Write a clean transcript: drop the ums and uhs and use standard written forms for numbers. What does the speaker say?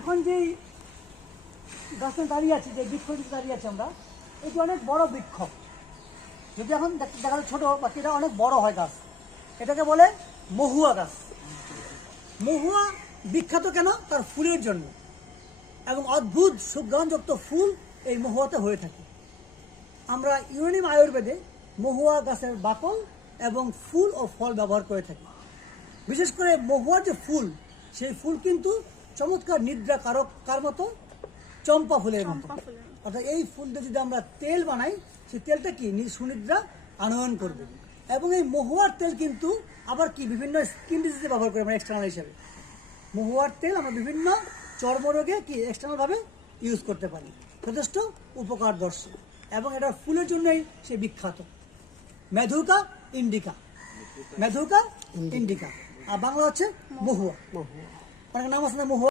এখন যে গাছে দাঁড়িয়ে আছে, যে বৃক্ষ দাঁড়িয়ে আছে আমরা, এটি অনেক বড় বৃক্ষ। যদি এখন দেখা যায় ছোট, বাকি এটা অনেক বড় হয় গাছ। এটাকে বলে মহুয়া গাছ। মহুয়া বিখ্যাত কেন? তার ফুলের জন্য, এবং অদ্ভুত সুগন্ধযুক্ত ফুল এই মহুয়াতে হয়ে থাকে। আমরা ইউনানি আয়ুর্বেদে মহুয়া গাছের বাকল এবং ফুল ও ফল ব্যবহার করে থাকি। বিশেষ করে মহুয়ার যে ফুল, সেই ফুল কিন্তু চমৎকার নিদ্রা কার মতো, চম্পা ফুলের মতো। অর্থাৎ এই ফুল দিয়ে যদি আমরা তেল বানাই, সেই তেলটা কি সুনিদ্রা আনয়ন করবে। এবং এই মহুয়ার তেল কিন্তু আবার কি বিভিন্ন স্কিন ডিজিজে ব্যবহার করি আমরা এক্সটার্নাল হিসেবে। মহুয়ার তেল আমরা বিভিন্ন চর্মরোগে কি এক্সটার্নালভাবে ইউজ করতে পারি, যথেষ্ট উপকারদর্শী। এবং এটা ফুলের জন্যই সে বিখ্যাত। মেধুকা ইন্ডিকা, মেধুকা ইন্ডিকা, আর বাংলা হচ্ছে মহুয়া। অনেক নাম আছে না মহুয়া।